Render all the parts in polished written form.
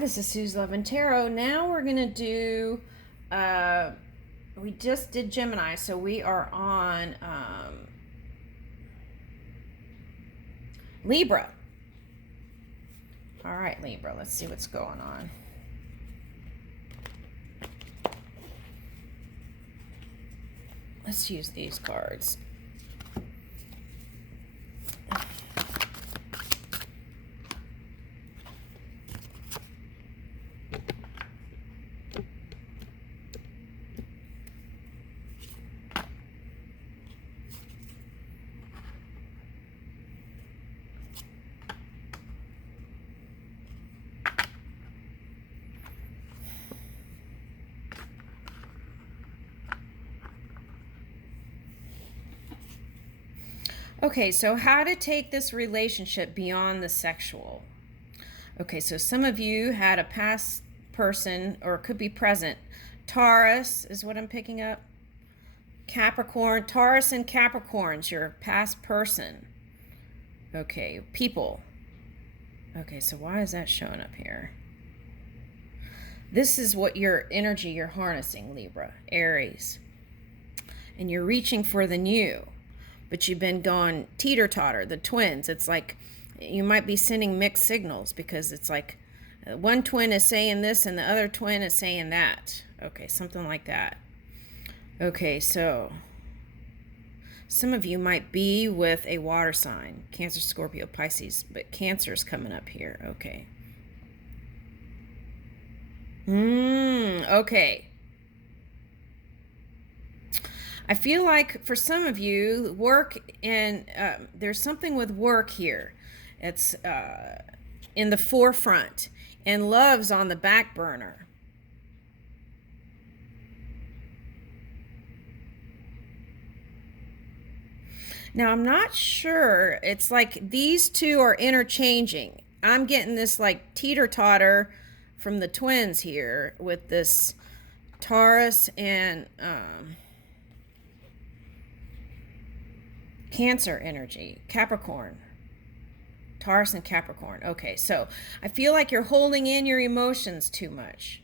This is Sue's Love and Tarot. Now we're going to do, we just did Gemini, so we are on Libra. All right, Libra, let's see what's going on. Let's use these cards. Okay, so how to take this relationship beyond the sexual. Okay, so some of you had a past person, or it could be present. Taurus is what I'm picking up. Capricorn, Taurus and Capricorn's your past person. Okay, people. Okay, so why is that showing up here? This is what your energy you're harnessing, Libra, Aries. And you're reaching for the new. But you've been going teeter-totter, the twins. It's like you might be sending mixed signals because it's like one twin is saying this and the other twin is saying that. Okay, something like that. Okay, so some of you might be with a water sign, Cancer, Scorpio, Pisces, but Cancer's coming up here. Okay. Okay. I feel like for some of you, work and there's something with work here. It's in the forefront, and love's on the back burner. Now, I'm not sure. It's like these two are interchanging. I'm getting this like teeter-totter from the twins here with this Taurus and Cancer energy, Capricorn, Taurus and Capricorn. Okay, so I feel like you're holding in your emotions too much.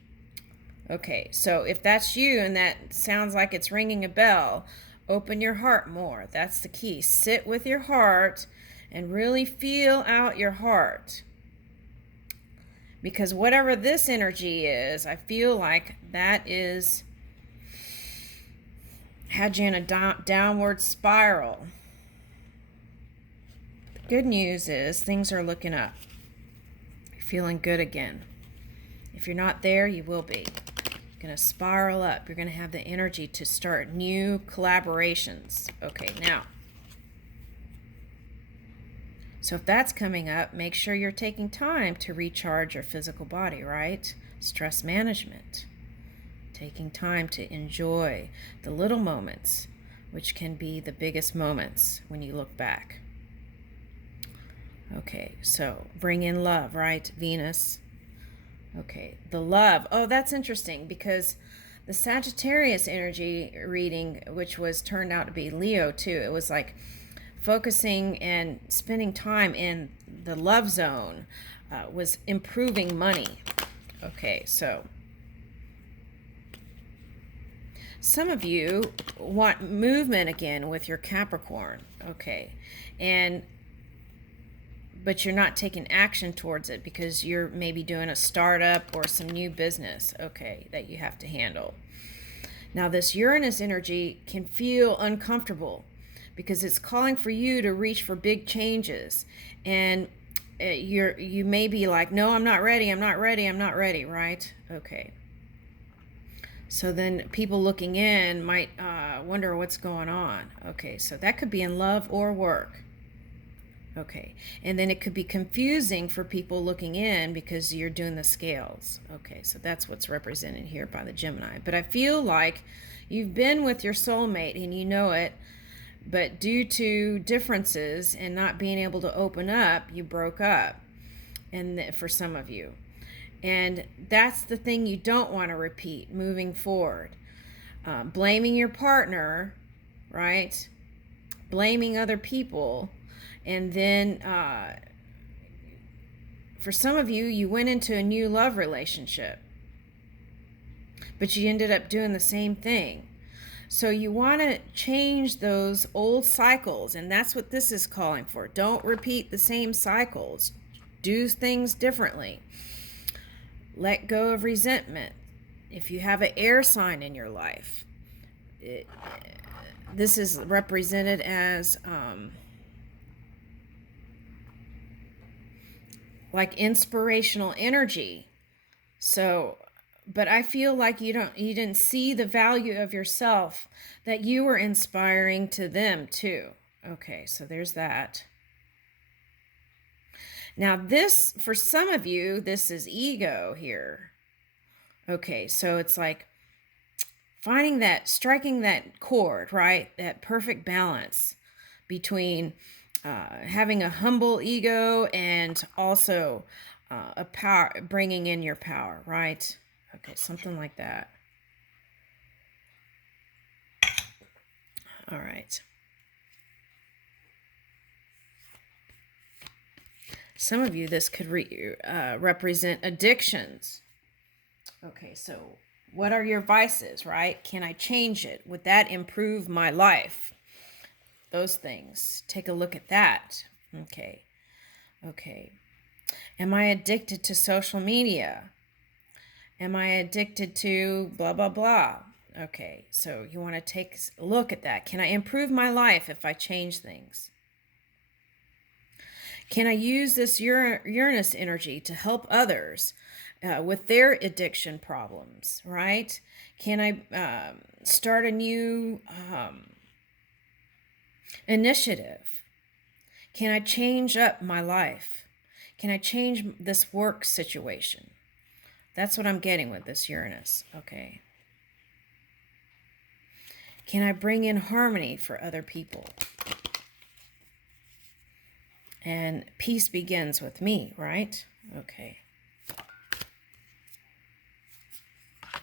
Okay, so if that's you and that sounds like it's ringing a bell, open your heart more. That's the key. Sit with your heart and really feel out your heart. Because whatever this energy is, I feel like that is had you in a downward spiral. Good news is things are looking up. You're feeling good again. If you're not there, you will be. You're going to spiral up. You're going to have the energy to start new collaborations. Okay, now. So if that's coming up, make sure you're taking time to recharge your physical body, right? Stress management. Taking time to enjoy the little moments, which can be the biggest moments when you look back. Okay, so bring in love, right? Venus. Okay, the love. Oh, that's interesting because the Sagittarius energy reading, which was turned out to be Leo too, it was like focusing and spending time in the love zone was improving money. Okay, so some of you want movement again with your Capricorn. Okay, but you're not taking action towards it because you're maybe doing a startup or some new business, okay, that you have to handle. Now, this Uranus energy can feel uncomfortable because it's calling for you to reach for big changes. And you may be like, no, I'm not ready, right? Okay. So then people looking in might wonder what's going on. Okay, so that could be in love or work. Okay, and then it could be confusing for people looking in because you're doing the scales. Okay, so that's what's represented here by the Gemini. But I feel like you've been with your soulmate and you know it, but due to differences and not being able to open up, you broke up, and for some of you. And that's the thing you don't want to repeat moving forward. Blaming your partner, right? Blaming other people, and then for some of you, you went into a new love relationship, but you ended up doing the same thing. So you want to change those old cycles, and that's what this is calling for. Don't repeat the same cycles. Do things differently. Let go of resentment. If you have an air sign in your life, this is represented as like inspirational energy. So, but I feel like you didn't see the value of yourself, that you were inspiring to them too. Okay, so there's that. Now this, for some of you, this is ego here. Okay, so it's like finding that, striking that chord, right? That perfect balance between having a humble ego and also a power, bringing in your power, right? Okay, something like that. All right. Some of you, this could represent addictions. Okay, so what are your vices, right? Can I change it? Would that improve my life? Those things. Take a look at that. Okay. Okay. Am I addicted to social media? Am I addicted to blah, blah, blah? Okay, so you want to take a look at that. Can I improve my life if I change things? Can I use this Uranus energy to help others with their addiction problems, right? Can I start a new initiative? Can I change up my life? Can I change this work situation? That's what I'm getting with this Uranus, okay? Can I bring in harmony for other people? And peace begins with me, right? Okay.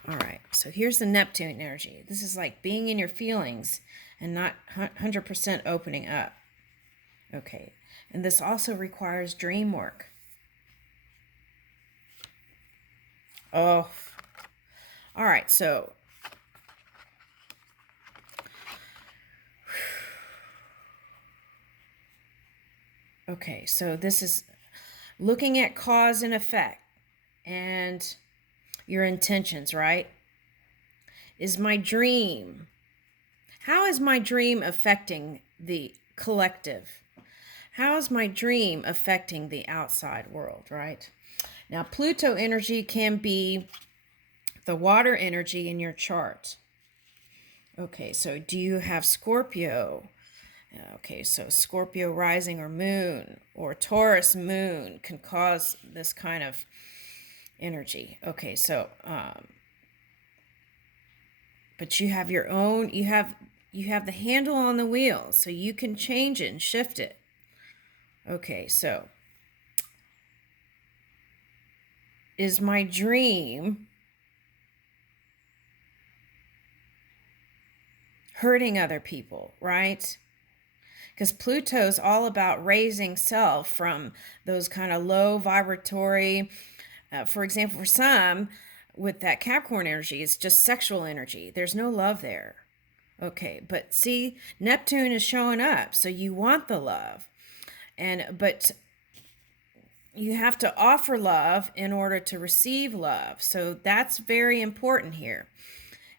All right, so here's the Neptune energy. This is like being in your feelings and not 100% opening up. Okay, and this also requires dream work. Oh, all right, so okay, so this is looking at cause and effect and your intentions, right? Is my dream, how is my dream affecting the collective? How is my dream affecting the outside world, right? Now, Pluto energy can be the water energy in your chart. Okay, so do you have Scorpio? Okay, so Scorpio rising or moon or Taurus moon can cause this kind of energy. Okay, so but you have your own, you have the handle on the wheel, so you can change it and shift it. Okay, so is my dream hurting other people, right? Because Pluto's all about raising self from those kind of low vibratory, for example, for some, with that Capricorn energy, it's just sexual energy. There's no love there. Okay, but see, Neptune is showing up, so you want the love. But you have to offer love in order to receive love. So that's very important here.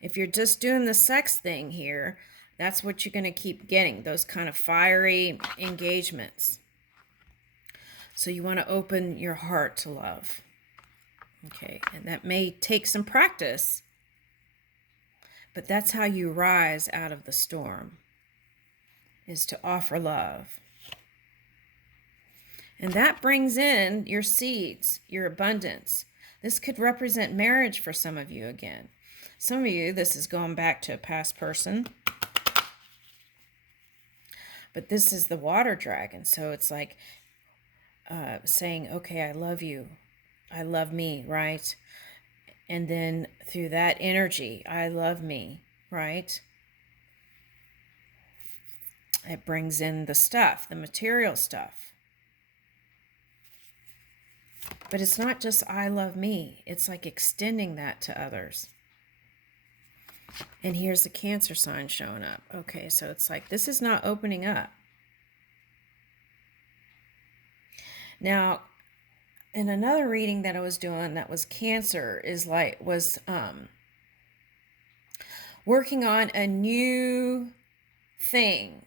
If you're just doing the sex thing here, that's what you're going to keep getting, those kind of fiery engagements. So you want to open your heart to love. Okay, and that may take some practice, but that's how you rise out of the storm, is to offer love. And that brings in your seeds, your abundance. This could represent marriage for some of you again. Some of you, this is going back to a past person. But this is the water dragon. So it's like saying, okay, I love you. I love me, right? And then through that energy, I love me, right? It brings in the stuff, the material stuff. But it's not just I love me. It's like extending that to others. And here's the Cancer sign showing up. Okay, so it's like this is not opening up. Now, in another reading that I was doing that was Cancer was working on a new thing.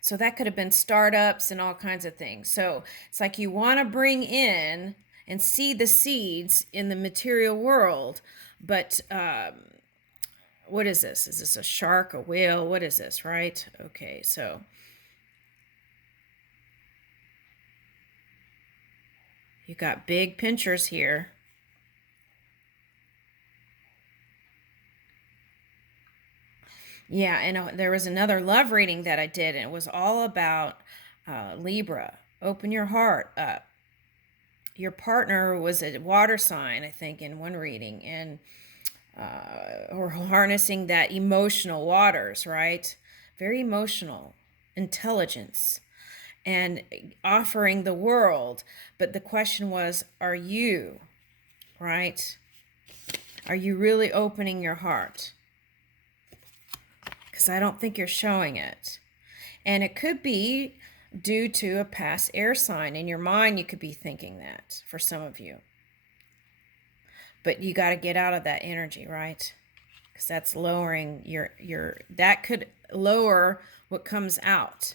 So that could have been startups and all kinds of things. So it's like you want to bring in and see the seeds in the material world, but what is this? Is this a shark, a whale? What is this, right? Okay, so you got big pinchers here. Yeah, and there was another love reading that I did, and it was all about Libra. Open your heart up. Your partner was a water sign, I think, in one reading, and or harnessing that emotional waters, right? Very emotional intelligence and offering the world. But the question was, are you, right? Are you really opening your heart? Because I don't think you're showing it. And it could be due to a past air sign. In your mind, you could be thinking that for some of you. But you got to get out of that energy, right? Because that's lowering that could lower what comes out.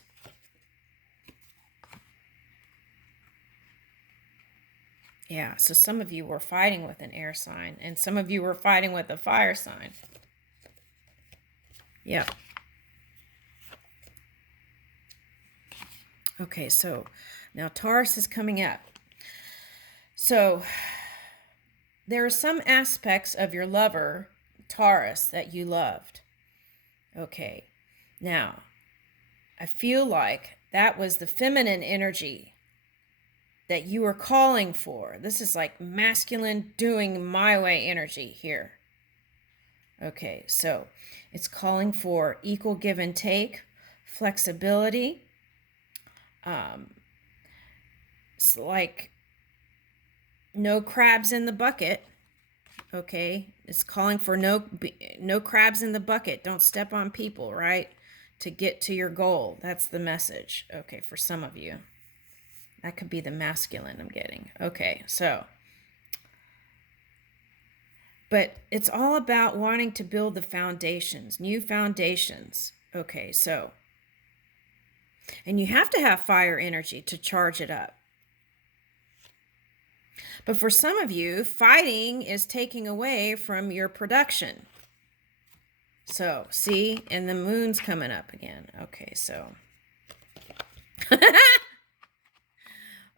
Yeah, so some of you were fighting with an air sign, and some of you were fighting with a fire sign. Yeah. Okay, so now Taurus is coming up. So there are some aspects of your lover, Taurus, that you loved. Okay, now I feel like that was the feminine energy that you were calling for. This is like masculine doing my way energy here. Okay, so it's calling for equal give and take, flexibility. It's like no crabs in the bucket. Okay, it's calling for no crabs in the bucket. Don't step on people, right? To get to your goal. That's the message. Okay, for some of you. That could be the masculine I'm getting. Okay, so. But it's all about wanting to build the foundations, new foundations. Okay, so. And you have to have fire energy to charge it up. But for some of you, fighting is taking away from your production. So, see, and the moon's coming up again. Okay, so.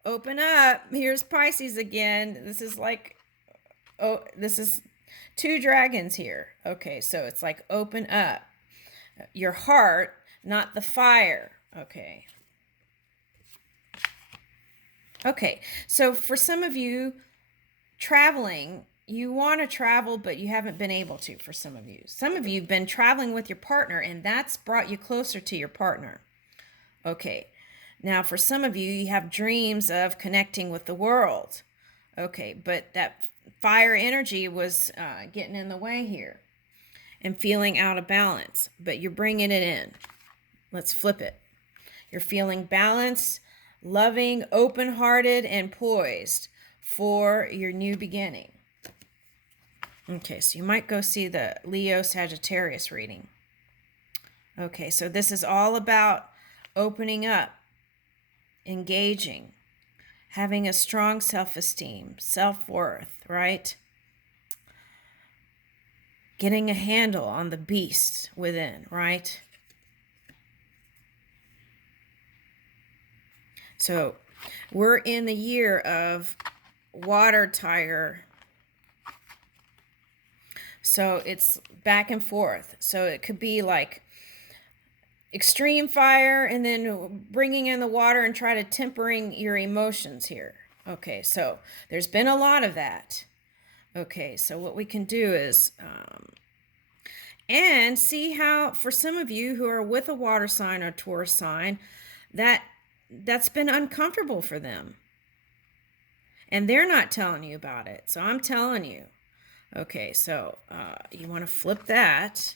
Open up. Here's Pisces again. This is like, this is 2 dragons here. Okay, so it's like open up your heart, not the fire. Okay. Okay, so for some of you, traveling, you want to travel, but you haven't been able to for some of you. Some of you have been traveling with your partner, and that's brought you closer to your partner. Okay, now for some of you, you have dreams of connecting with the world. Okay, but that fire energy was getting in the way here and feeling out of balance, but you're bringing it in. Let's flip it. You're feeling balanced, loving, open-hearted, and poised for your new beginning. Okay, so you might go see the Leo Sagittarius reading. Okay, so this is all about opening up, engaging, having a strong self-esteem, self-worth, right? Getting a handle on the beast within, right? So we're in the year of water tiger. So it's back and forth. So it could be like extreme fire and then bringing in the water and try to tempering your emotions here. Okay, so there's been a lot of that. Okay, so what we can do is, and see how, for some of you who are with a water sign or Taurus sign, that's been uncomfortable for them. And they're not telling you about it. So I'm telling you. Okay, so you want to flip that.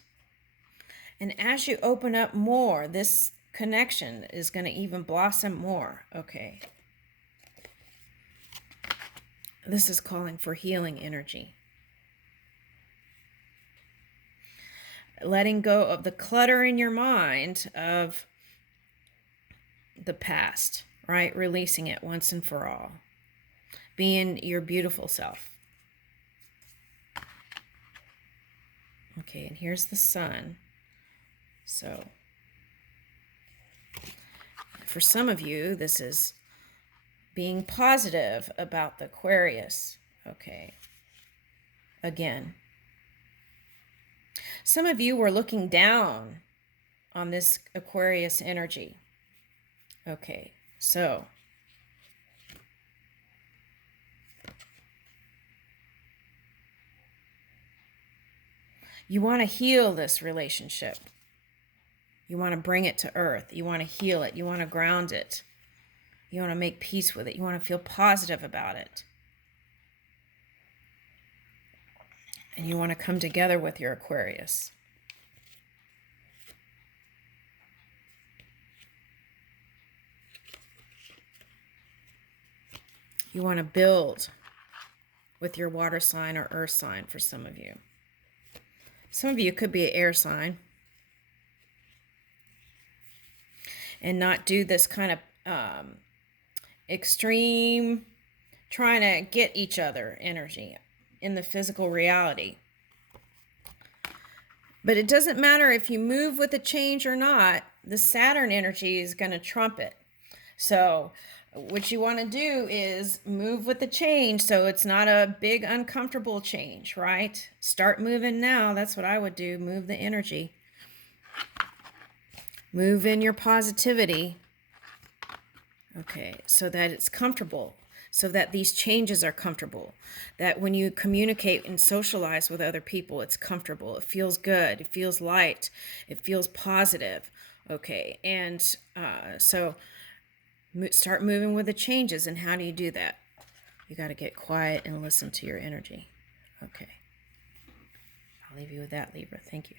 And as you open up more, this connection is going to even blossom more. Okay. This is calling for healing energy. Letting go of the clutter in your mind of the past, right? Releasing it once and for all. Being your beautiful self. Okay, and here's the sun. So, for some of you, this is being positive about the Aquarius. Okay. Again. Some of you were looking down on this Aquarius energy. Okay, so you want to heal this relationship. You want to bring it to earth. You want to heal it. You want to ground it. You want to make peace with it. You want to feel positive about it. And you want to come together with your Aquarius. You want to build with your water sign or earth sign for some of you. Some of you could be an air sign. And not do this kind of extreme trying to get each other energy in the physical reality. But it doesn't matter if you move with the change or not, the Saturn energy is going to trump it. So what you want to do is move with the change so it's not a big uncomfortable change, right? Start moving now. That's what I would do. Move the energy. Move in your positivity. Okay, so that it's comfortable. So that these changes are comfortable. That when you communicate and socialize with other people, it's comfortable. It feels good. It feels light. It feels positive. Okay, and so start moving with the changes. And how do you do that? You got to get quiet and listen to your energy. Okay. I'll leave you with that, Libra. Thank you.